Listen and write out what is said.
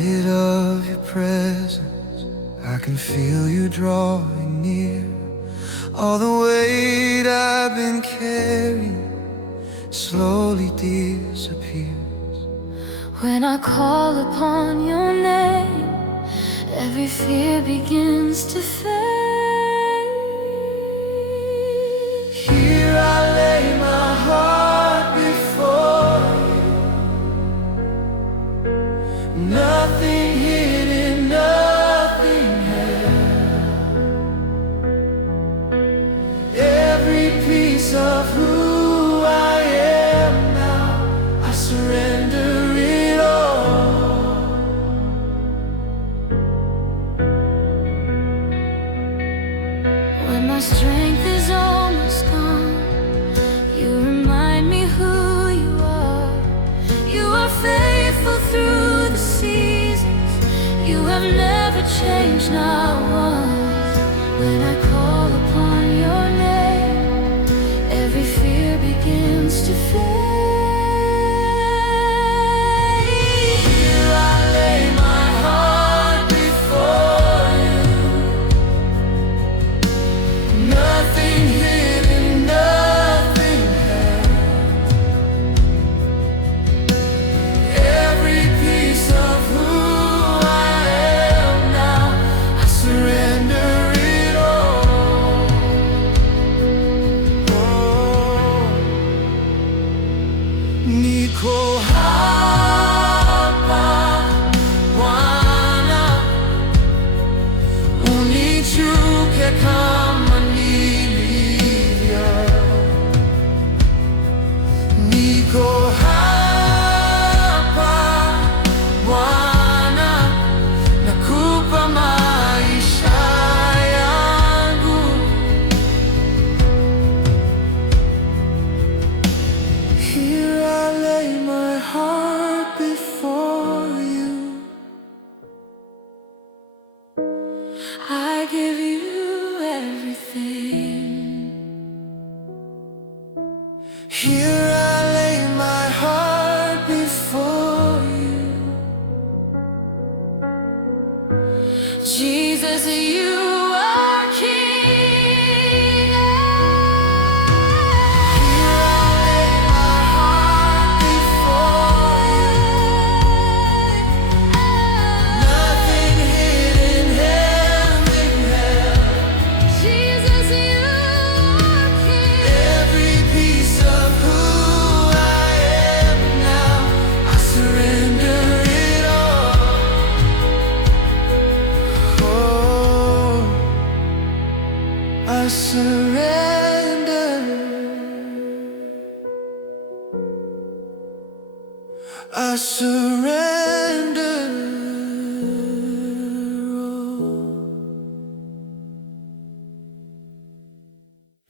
quiet of your presence, I can feel you drawing near. All the weight I've been carrying slowly disappears. When I call upon your name, every fear begins to fade. Here I lay my heart before you. Nothing hidden, nothing held. Every piece of who I am now, I surrender it all. When my strength is almost gone, you remind me who you are. You are faithful through the seasons. You have never changed, not once. When I call upon your name, every fear begins to fade. Here I lay my heart before you. Nothing hidden, nothing held. Every piece of who I am now, I surrender it all. Oh, niko hapa Bwana, unichuke kama nilivyo. Niko hapa Bwana, nakupa maisha yangu. Here I lay my heart before you. I give you everything. Here I lay my heart before you. Jesus, you are King. Here I lay my heart before you. Nothing hidden, nothing held. Jesus, you are King. Every piece of who I am now, I surrender it all. Oh, I surrender. I surrender.